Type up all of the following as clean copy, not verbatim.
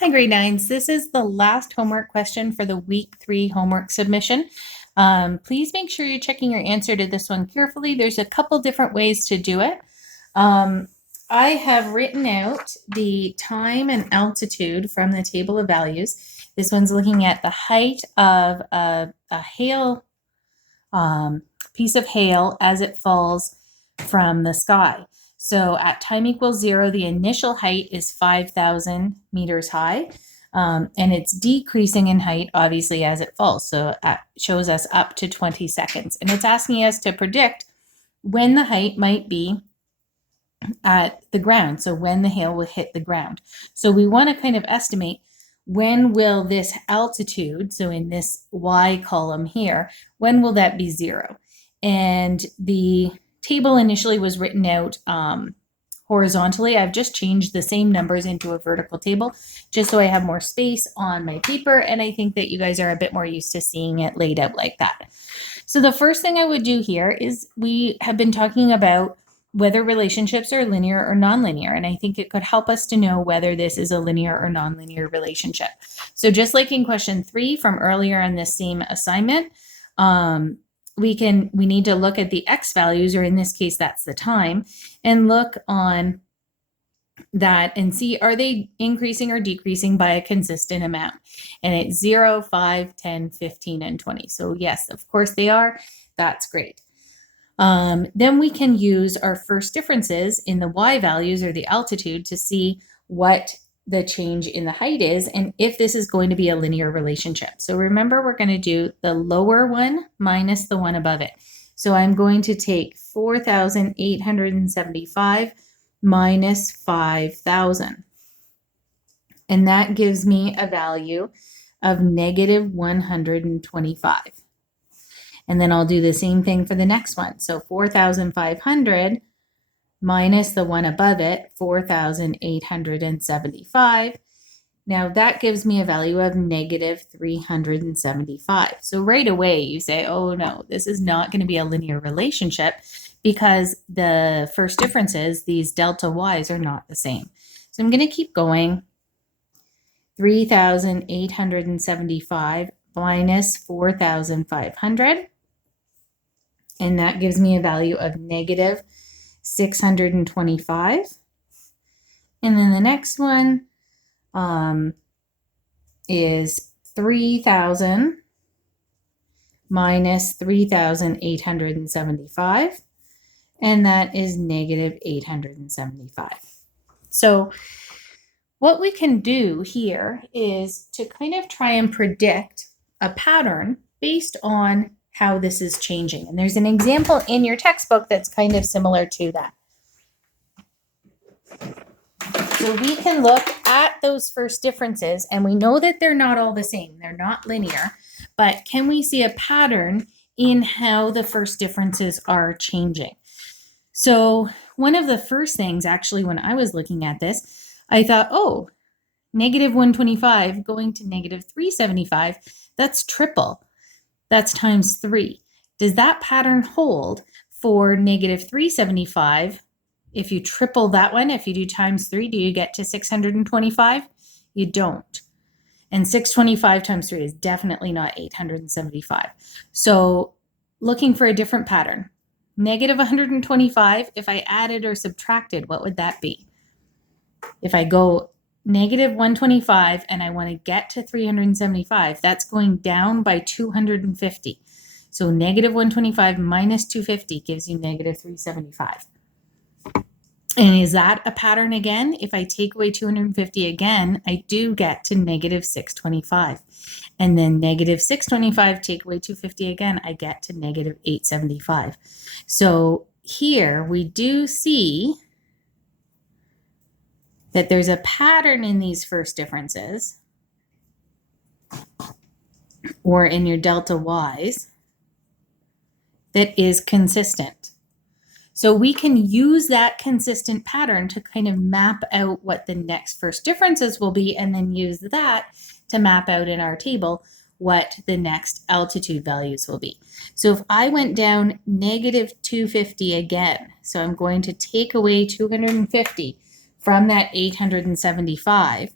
Hi, grade nines. This is the last homework question for the week 3 homework submission. Please make sure you're checking your answer to this one carefully. There's a couple different ways to do it. I have written out the time and altitude from the table of values. This one's looking at the height of a hail piece of hail as it falls from the sky. So at time equals 0, the initial height is 5,000 meters high, and it's decreasing in height, obviously, as it falls. So it shows us up to 20 seconds. And it's asking us to predict when the height might be at the ground, so when the hail will hit the ground. So we want to kind of estimate when will this altitude, so in this Y column here, when will that be 0? And the table initially was written out horizontally. I've just changed the same numbers into a vertical table just so I have more space on my paper, and I think that you guys are a bit more used to seeing it laid out like that. So the first thing I would do here is we have been talking about whether relationships are linear or nonlinear, and I think it could help us to know whether this is a linear or nonlinear relationship. So just like in question 3 from earlier in this same assignment, we need to look at the x values, or in this case, that's the time, and look on that and see, are they increasing or decreasing by a consistent amount? And it's 0, 5, 10, 15, and 20. So yes, of course they are. That's great. Then we can use our first differences in the y values, or the altitude, to see what the change in the height is and if this is going to be a linear relationship. So remember, we're going to do the lower one minus the one above it. So I'm going to take 4,875 minus 5,000. And that gives me a value of negative 125. And then I'll do the same thing for the next one. So 4,500 minus the one above it, 4,875. Now that gives me a value of negative 375. So right away you say, oh no, this is not going to be a linear relationship because the first differences, these delta y's, are not the same. So I'm going to keep going. 3,875 minus 4,500. And that gives me a value of negative 625. And then the next one is 3,000 minus 3,875. And that is negative 875. So what we can do here is to kind of try and predict a pattern based on how this is changing. And there's an example in your textbook that's kind of similar to that. So we can look at those first differences, and we know that they're not all the same. They're not linear, but can we see a pattern in how the first differences are changing? So one of the first things, actually, when I was looking at this, I thought, oh, negative 125 going to negative 375, that's triple. That's times 3. Does that pattern hold for negative 375? If you triple that one, if you do times 3, do you get to 625? You don't. And 625 times 3 is definitely not 875. So looking for a different pattern. Negative 125, if I added or subtracted, what would that be? If I go negative 125 and I want to get to 375, that's going down by 250. So negative 125 minus 250 gives you negative 375. And is that a pattern again? If I take away 250 again, I do get to negative 625. And then negative 625, take away 250 again, I get to negative 875. So here we do see that there's a pattern in these first differences, or in your delta y's, that is consistent. So we can use that consistent pattern to kind of map out what the next first differences will be, and then use that to map out in our table what the next altitude values will be. So if I went down negative 250 again, so I'm going to take away 250 from that 875,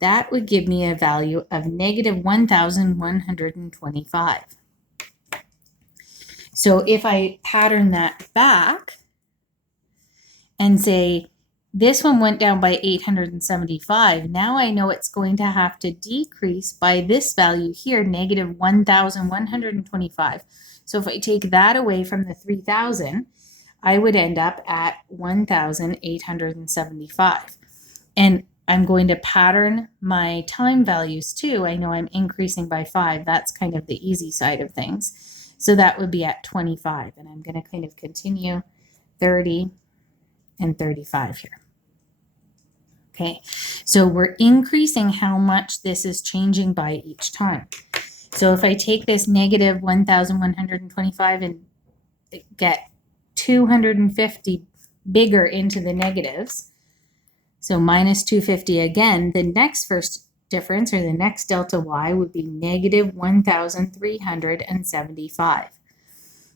that would give me a value of negative 1,125. So if I pattern that back and say, this one went down by 875. Now I know it's going to have to decrease by this value here, negative 1,125. So if I take that away from the 3,000, I would end up at 1,875. And I'm going to pattern my time values too. I know I'm increasing by 5. That's kind of the easy side of things. So that would be at 25. And I'm going to kind of continue 30 and 35 here. Okay, so we're increasing how much this is changing by each time. So if I take this negative 1,125 and get 250 bigger into the negatives, so minus 250 again, the next first difference or the next delta y would be negative 1,375.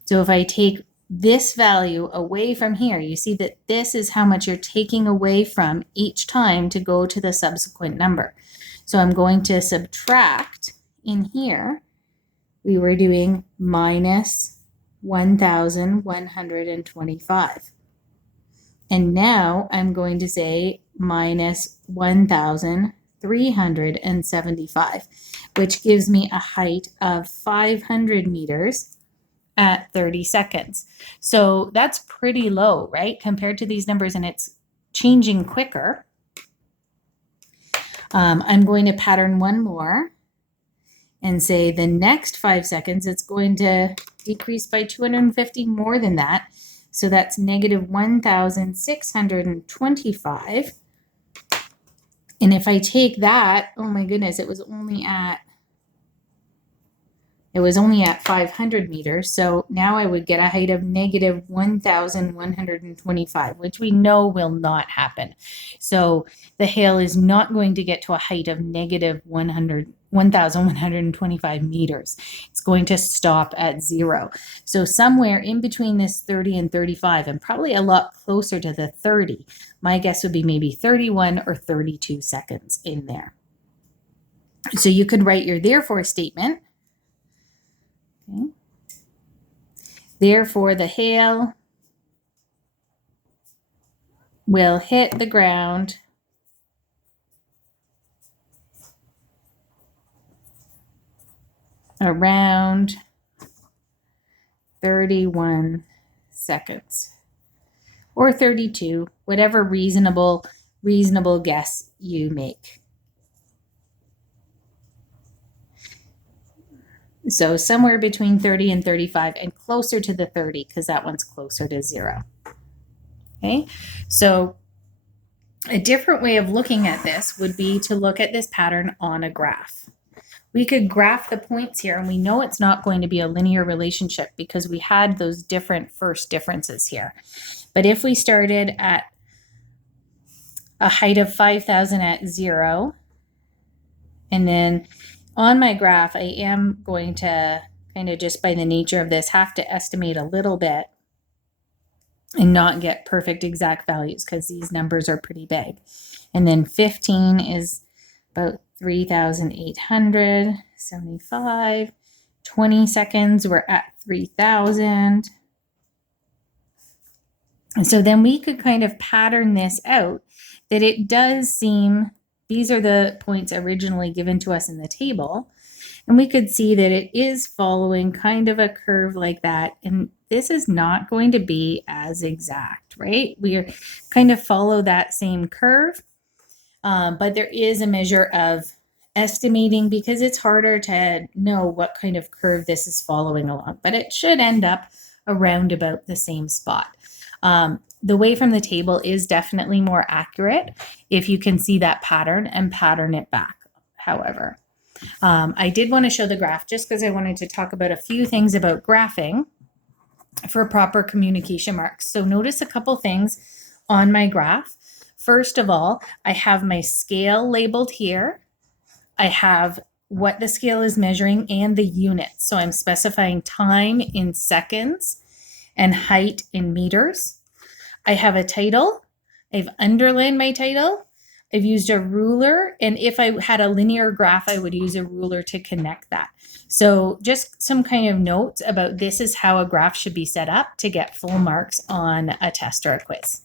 So if I take this value away from here, you see that this is how much you're taking away from each time to go to the subsequent number. So I'm going to subtract in here. We were doing minus 1,125. And now I'm going to say minus 1,375, which gives me a height of 500 meters at 30 seconds. So that's pretty low, right? Compared to these numbers, and it's changing quicker. I'm going to pattern one more and say the next 5 seconds, it's going to decrease by 250 more than that. So that's negative 1,625. And if I take that, oh my goodness, it was only at 500 meters. So now I would get a height of negative 1,125, which we know will not happen. So the hail is not going to get to a height of negative 1,125 meters. It's going to stop at 0. So somewhere in between this 30 and 35, and probably a lot closer to the 30, my guess would be maybe 31 or 32 seconds in there. So you could write your therefore statement. Okay. Therefore, the hail will hit the ground around 31 seconds or 32, whatever reasonable guess you make. So somewhere between 30 and 35 and closer to the 30 because that one's closer to 0. Okay, so a different way of looking at this would be to look at this pattern on a graph. We could graph the points here, and we know it's not going to be a linear relationship because we had those different first differences here. But if we started at a height of 5,000 at 0, and then on my graph, I am going to kind of just by the nature of this have to estimate a little bit and not get perfect exact values because these numbers are pretty big. And then 15 is about 3,875. 20 seconds, we're at 3,000. And so then we could kind of pattern this out that it does seem, these are the points originally given to us in the table, and we could see that it is following kind of a curve like that. And this is not going to be as exact, right? We are kind of follow that same curve, but there is a measure of estimating because it's harder to know what kind of curve this is following along, but it should end up around about the same spot. The way from the table is definitely more accurate if you can see that pattern and pattern it back, however. I did want to show the graph just because I wanted to talk about a few things about graphing for proper communication marks. So notice a couple things on my graph. First of all, I have my scale labeled here. I have what the scale is measuring and the units. So I'm specifying time in seconds and height in meters. I have a title. I've underlined my title. I've used a ruler, and if I had a linear graph, I would use a ruler to connect that. So just some kind of notes about this is how a graph should be set up to get full marks on a test or a quiz.